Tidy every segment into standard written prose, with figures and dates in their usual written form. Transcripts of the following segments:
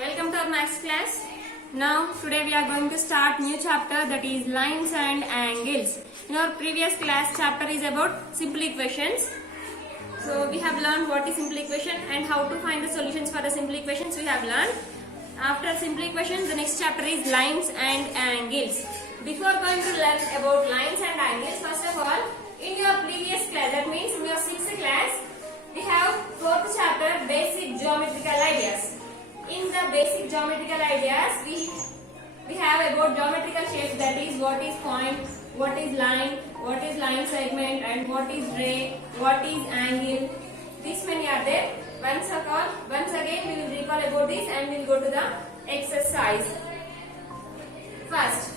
Welcome to our next class. Now today we are going to start new chapter, that is lines and angles. In our previous class chapter is about simple equations. So we have learned what is simple equation and how to find the solutions for the simple equations we have learned. After simple equations, the next chapter is lines and angles. Before going to learn about lines and angles, first of all, in your previous class, that means in your 6th class, we have 4th chapter, basic geometrical ideas. In the basic geometrical ideas, we have about geometrical shapes, that is what is point, what is line segment, and what is ray, what is angle. These many are there. Once again we will recall about this and we will go to the exercise. First,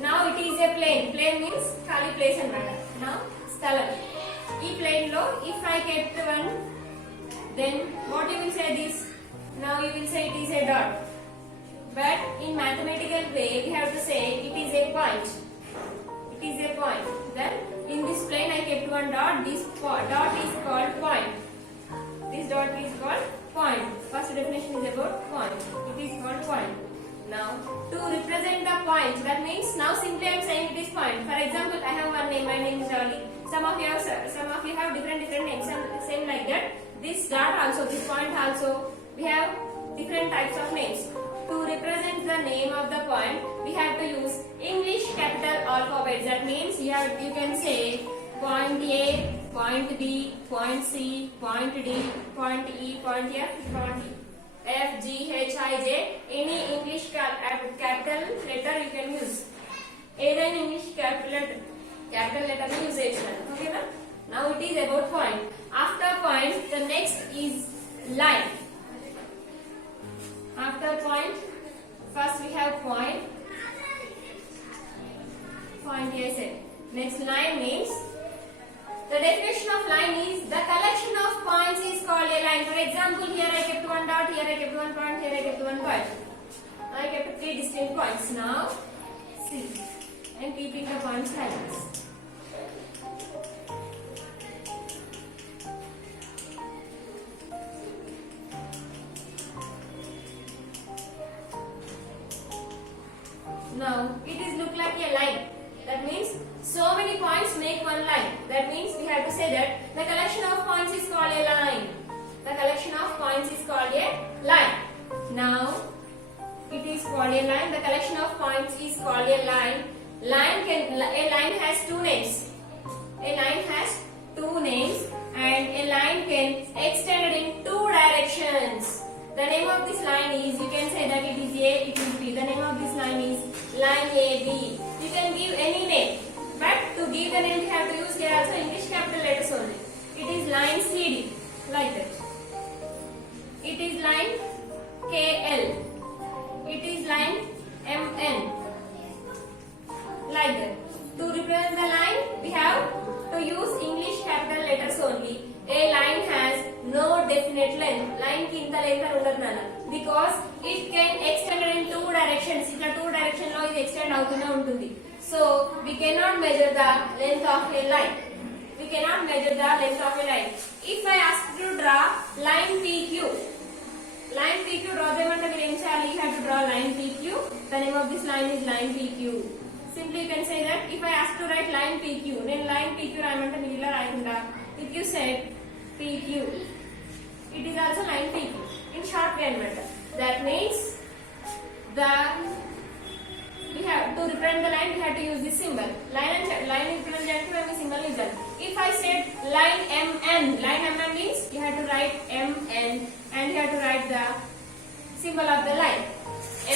now it is a plane. Plane means khali place anamata. Now sthalam. Ee plane lo if I kept one, then what you will say this? Now you will say it is a dot. But in mathematical way we have to say it is a point. It is a point. Then in this plane I kept one dot. This dot is called point. This dot is called point. First definition is about point. It is called point. Now to represent the point, that means now simply I am saying it is point. For example, I have one name. My name is Dolly. Some of you have different names. Same like that. This dot also, this point also, we have different types of names. To represent the name of the point, we have to use English capital alphabet. That means you can say point A, point B, point C, point D, point E, point F, point F, G, H, I, J. Any English capital letter you can use. Either in English capital letter use it. Okay, na? Now it is about point. After point, the next is line. After point, first we have point. Point, yes. Next line means, the definition of line is the collection of points is called a line. For example, here I kept one dot, here I kept one point, here I kept one point. I kept 3 distinct points. Now, see, I am keeping the points like this. Now, it is look like a line. That means, so many points make one line. That means, we have to say that the collection of points is called a line. The collection of points is called a line. Now, it is called a line. The collection of points is called a line. A line has 2 names. A line has 2 names and a line can extend in 2 directions. The name of this line is, you can say that it is A, it is B. The name of this line is line AB. You can give any name, but to give the name we have to use here also English capital letters only. It is line CD, like that. It is line KL. It is line MN, like that. To represent the line, we have to use English capital letters only. A line has no definite length. Line ki inta length ani undadu nana, because it can extend in 2 directions. Itla 2 direction lo ఇది extend అవుతూనే ఉంటుంది. So we cannot measure the length of a line. We cannot measure the length of a line. If I ask you to draw line PQ, line PQ draw చేయమంటే మీరు ఏం చేయాలి? You have to draw line PQ. The name of this line is line PQ. Simply you can say that if I ask to write line PQ, then line PQ రాయమంటే మీరు ఇలా రాయకుండా, if you said PQ, it is also line PQ in short way anamata. That means we have to represent the line, we have to use this symbol. Line represent we symbol use that. If I said line MN means you have to write MN and you have to write the symbol of the line.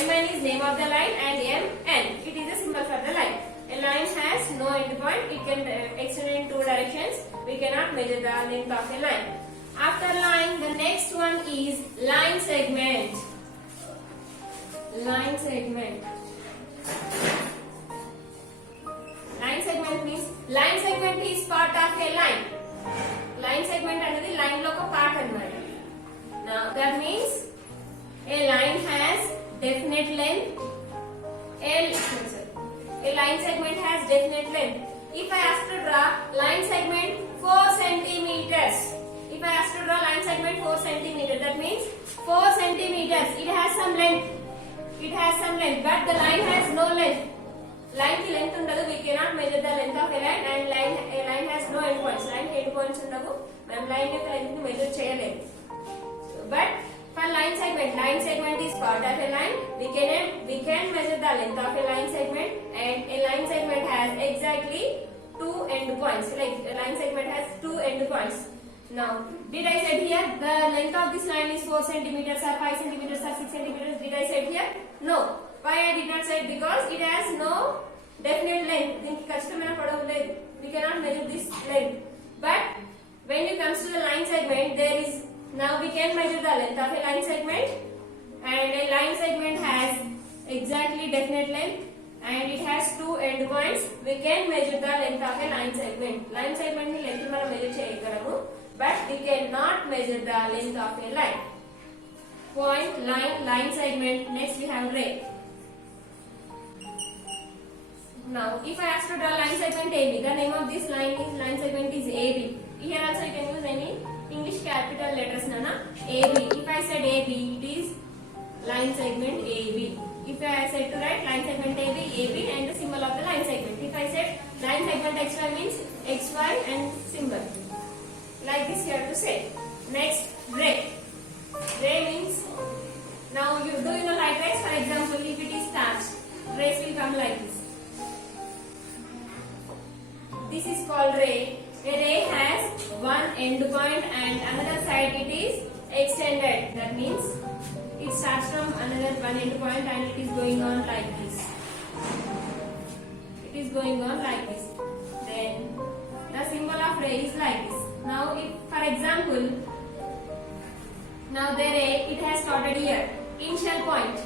MN is name of the line and MN, it is the symbol for the line. A line has no end point. It can extend in 2 directions. We cannot measure the length of a line. After line, the next one is line segment. Line segment. Line segment means, line segment is part of a line. Line segment another line lo oka part anamata. Now that means a line has definite length. A line segment has definite length. If I ask to draw line segment 4 centimeters, if I ask to draw line segment 4 length, but the line has no length. Line ki length undadu. We cannot measure the length of a line, and a line has no endpoints. Line ki endpoints undavu. మనం line యొక్క length ని measure చేయలేము. But for line segment is part of a line. We can measure the length of a line segment, and a line segment has exactly 2 endpoints. Like a line segment has 2 endpoints. Now, did I said here the length of this line is 4 centimeters or 5 centimeters or 6 centimeters? Did I said here? No. Why I did not say? Because it has no definite length. దీనికి ఖచ్చితమైన పొడవు లేదు. We cannot measure this length. But when it comes to the line segment, there is now we can measure the length of a line segment, and a line segment has exactly definite length, and it has 2 endpoints. We can measure the length of a line segment. Line segment ni length మనం measure చేయగలము, but we cannot measure the length of a line. Point, line segment. Next we have ray. Now, if I ask to draw line segment AB, the name of this line segment is AB. Here also you can use any English capital letters, nana. AB. If I said AB, it is line segment AB. If I said to write line segment AB, and the symbol of the line segment. If I said line segment XY means XY and symbol. Like this you have to say. Next, ray. Ray means, now you do know light rays. For example, if it is starch, rays will come like this. This is called ray. A ray has one end point and another side it is extended. That means it starts from another one end point and it is going on like this. It is going on like this. Then the symbol of ray is like this. Now, if for example, now the ray it has started here, initial point,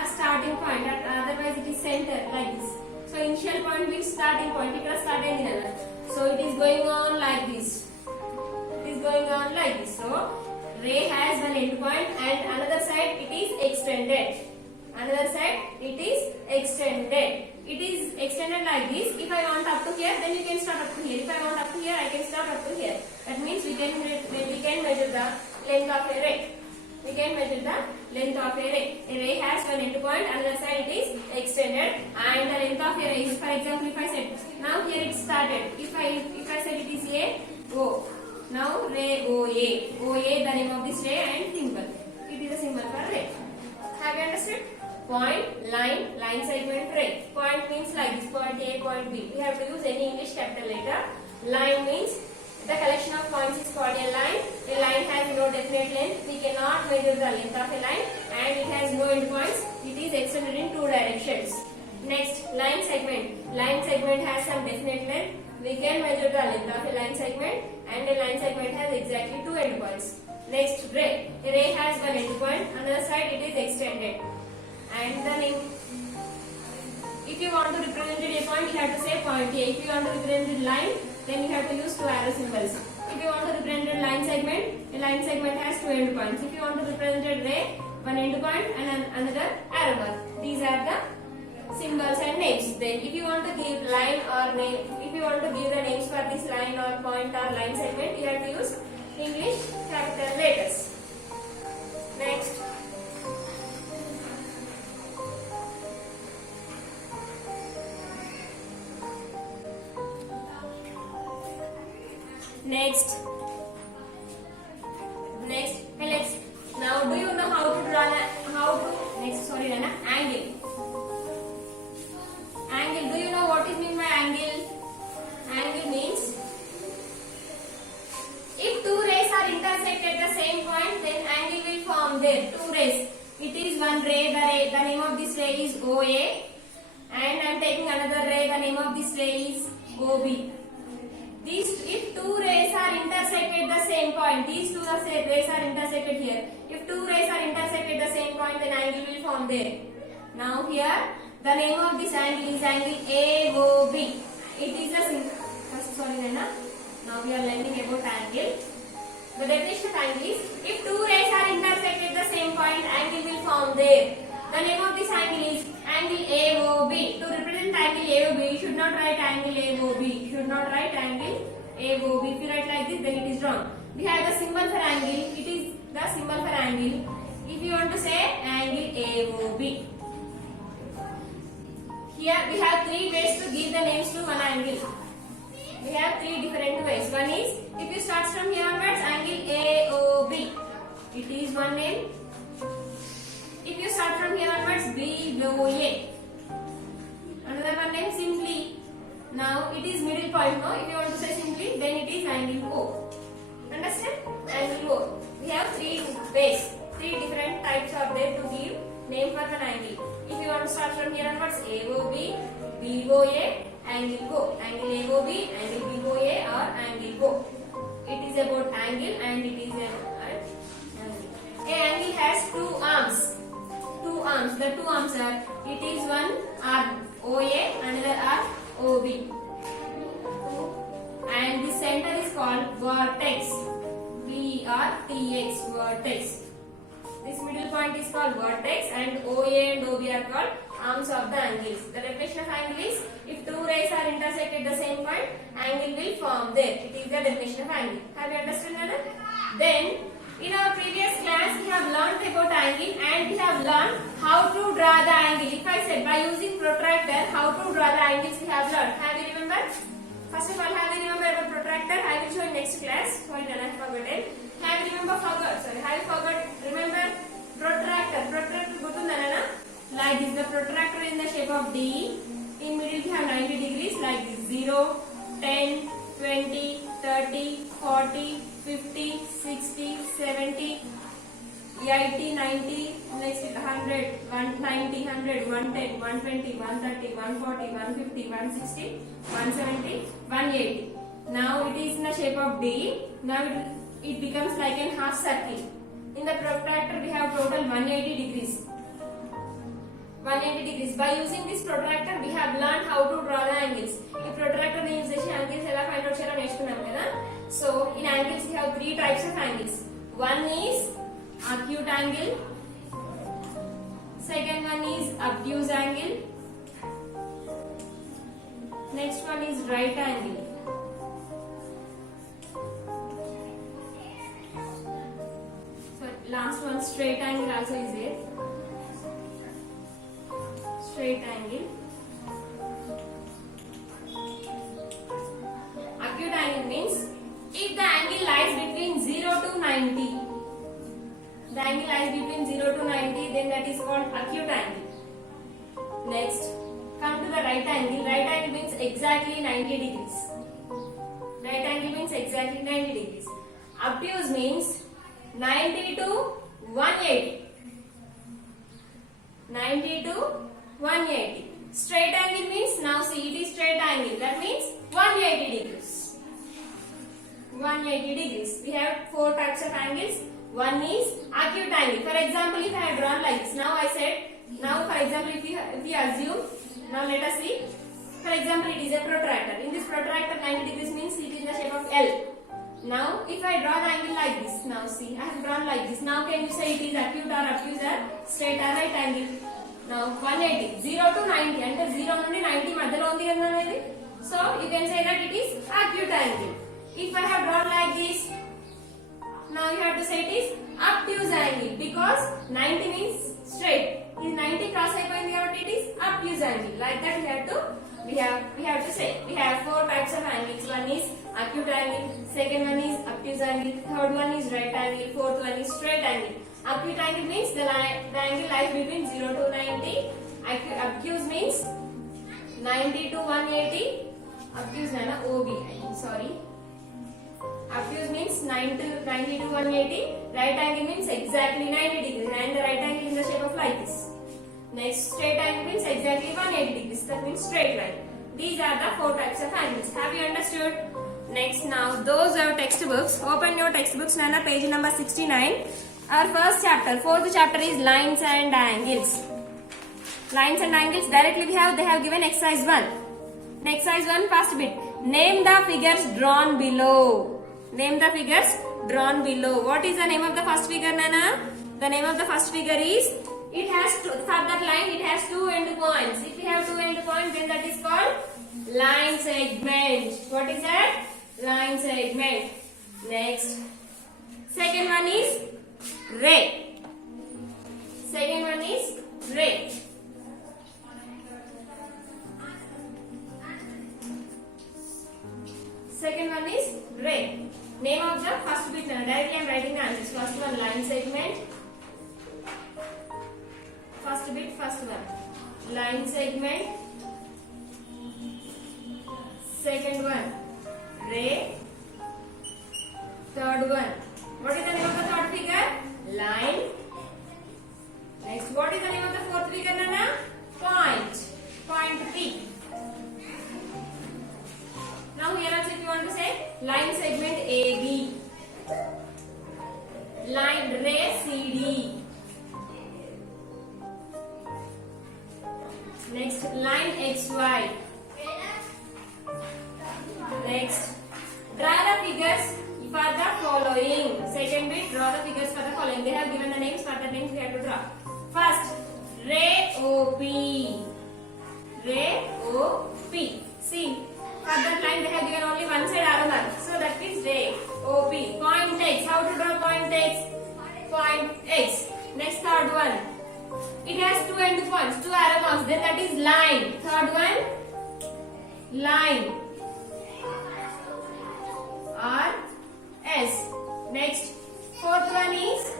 a starting point, otherwise it is center like this. So initial point means starting point. It was started in another. So it is going on like this. It is going on like this. So ray has one end point and another side it is extended. Another side it is extended. It is extended like this. If I want up to here, then you can start up to here. If I want up to here, I can start up to here. That means we can measure the length of a ray. We can measure the length of a ray. A ray has one end point, another side it is extended, and the length of a ray is, for example, if I said now here it started. If I said it is A O. Now ray OA. OA the name of this ray and symbol. It is a symbol for ray. Have you understood? Point, line segment, ray. Point means like this. Point A, point B. We have to use any English capital letter. Line means the collection of points is called a line. A line has no definite length. We cannot measure the length of a line, and it has no endpoints. It is extended in 2 directions. Next, line segment. Line segment has some definite length. We can measure the length of a line segment, and a line segment has exactly 2 endpoints. Next, ray. A ray has one endpoint. Another side it is extended. And the name. If you want to represent a point, you have to say point A. If you want to represent a line, then you have to use 2 arrow symbols. If you want to represent a line segment has 2 endpoints. If you want to represent a ray, one endpoint and another arrow mark. These are the symbols and names. Then, if you want to give line or name, if you want to give the names for this line or point or line segment, you have to use English capital letters. Next. Next. Now, do you know how to draw angle? Angle. Do you know what is mean by angle? Angle means if 2 rays are intersect at the same point, then angle will form there. 2 rays. It is one ray. The name of this ray is OA, and I am taking another ray. The name of this ray is OB. If 2 rays are intersected at the same point, these 2 rays are intersected here. If 2 rays are intersected at the same point, then angle will form there. Now here, the name of this angle is angle AOB. It is a now we are learning about angle. The definition of angle is, if 2 rays are intersected at the same point, angle will form there. The name of this angle is angle AOB. To represent angle AOB, you should not write angle AOB. You should not write angle AOB. If you write like this, then it is wrong. We have the symbol for angle. It is the symbol for angle. If you want to say angle AOB. Here we have three ways to give the names to one angle. We have three different ways. One is, if you start from here onwards, angle AOB. It is one name. If you start from here onwards, BOA. Another one name simply. Now it is middle point. No, if you want to say simply, then it is angle O. Understand? Angle O. We have three ways. Three different types are there to give name for one angle. If you want to start from here onwards, AOB, BOA, angle O. Angle AOB, angle BOA, or angle O. It is about angle and it is about angle. A angle has two arms. Two arms. The two arms are, it is one arm OA, another arm OB. And the center is called vertex. VRTX, vertex. This middle point is called vertex, and OA and OB are called arms of the angles. The definition of angle is, if two rays are intersected at the same point, angle will form there. It is the definition of angle. Have you understood that? Then, in our previous class, we have learnt about angle and we have learnt how to draw the angle. If I said by using protractor, how to draw the angles we have learnt. Have you remembered? First of all, have you remembered about protractor? I will show in next class. Hold on, I have forgotten. Have you remember protractor? Protractor gotundana? Like this, the protractor in the shape of D. In middle we have 90 degrees like this. 0, 10, 20, 30, 40, 50, 60, 70, 80, 90, next 100, 190, 100, 110, 120, 130, 140, 150, 160, 170, 180. Now it is in the shape of D. Now it becomes like a half circle. In the protractor we have total 180 degrees. 180 degrees. By using this protractor we have learned how to draw the angles. If protractor use చేసి angles ఎలా find out చేయడం నేర్చుకున్నాం కదా. So in angles we have three types of angles. One is acute angle. Second one is obtuse angle. Next one is right angle. So last one, straight angle also is there. Straight angle. Acute angle means if the angle lies between 0 to 90. The angle lies between 0 to 90, then that is called acute angle. Next, come to the right angle. Right angle means exactly 90 degrees. Right angle means exactly 90 degrees. Obtuse means 90 to 180. 90 to 180. Straight angle means, now see, it is straight angle. That means 180 degrees. 180 degrees. We have four types of angles. One is acute angle. For example, if I have drawn like this. Now I said, now for example, if we assume, now let us see. For example, it is a protractor. In this protractor, 90 degrees means it is in the shape of L. Now, if I draw the angle like this, now see, I have drawn like this. Now can you say it is acute or obtuse or straight or right angle? Now 180, 0 to 90, అంటే 0 నుండి 90 మధ్యలో ఉంది కదా అనేది. So you can say that it is acute angle. If I have drawn like this, now you have to say it is obtuse angle because 90 means straight. Is 90 cross అయిపోయింది కాబట్టి it is obtuse angle. Like that we have to say. We have four types of angles. One is acute angle, second one is obtuse angle, third one is right angle, fourth one is straight angle. Acute angle means the angle lies between 0 to 90. Obtuse means 90 to 180. Obtuse nana OB. Sorry. Obtuse means 90 to 180. Right angle means exactly 90 degrees, and the right angle in the shape of like this. Next, straight angle means exactly 180 degrees. That means straight line. These are the four types of angles. Have you understood? Next, now those are textbooks. Open your textbooks, Nana, page number 69. Our first chapter, fourth chapter is lines and angles. Lines and angles. Directly they have given exercise 1. Exercise 1, first bit. Name the figures drawn below. Name the figures drawn below. What is the name of the first figure, Nana? The name of the first figure is, it has two, for that line it has two end points. If we have two end points, then that is called line segment. What is that? Line segment. Next, second one is ray. Second one is ray. Name of the first bit. Directly I am writing the answers. First one, line segment. First bit, first one, line segment. Second one, ray. Third one, what is the name of the third figure? Line. Next, what is the name of the fourth figure, Nana? Point. Point P. Now here also if you want to say line segment AB, line ray CD. Next, line XY. Next, draw the figures for the following. Second bit, draw the figures for the following. They have given the names, for the names we have to draw. First, ray OP. Ray OP. See, for that line they have given only one side arrow mark. So that is ray OP. Point X. How to draw point X? Point X. Next, third one. It has two end points, two arrow marks. Then that is line. Third one, line. R S. Next, fourth one is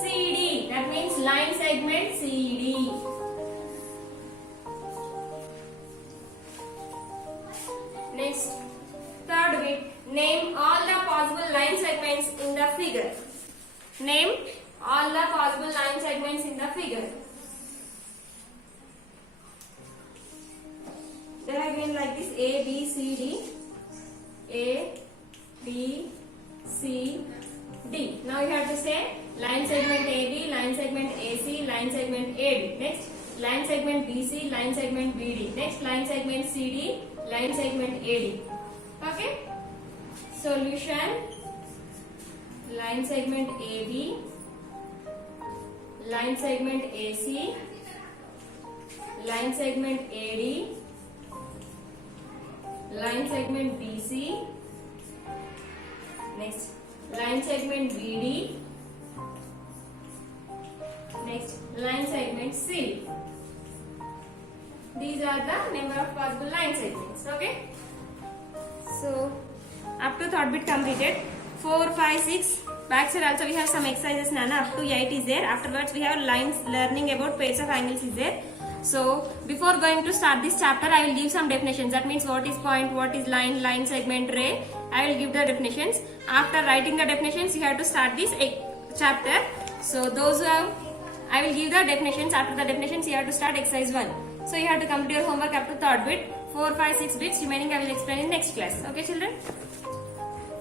CD. That means line segment CD. Next, third bit. Name all the possible line segments in the figure. Name all the possible line segments in the figure. They have given like this: A, B, C, D. A, B, C, D. Now you have to say line segment AB, line segment AC, line segment AD. Next, line segment BC, line segment BD. Next, line segment CD, line segment AD. Okay? Solution: line segment AB, line segment AC, line segment AD, line segment BC, next line segment BD, next line segment CD. These are the number of possible line segments. Okay. So up to third bit completed. 4, 5, 6. Back side also we have some exercises, Nana. Up to 8 is there. Afterwards we have lines, learning about pairs of angles is there. So before going to start this chapter, I will give some definitions. That means what is point, what is line, line segment, ray. I will give the definitions. After writing the definitions, you have to start this chapter. So those who have, I will give the definitions. After the definitions, you have to start exercise 1. So you have to complete your homework up to third bit. 4, 5, 6 bits remaining I will explain in next class. Okay children?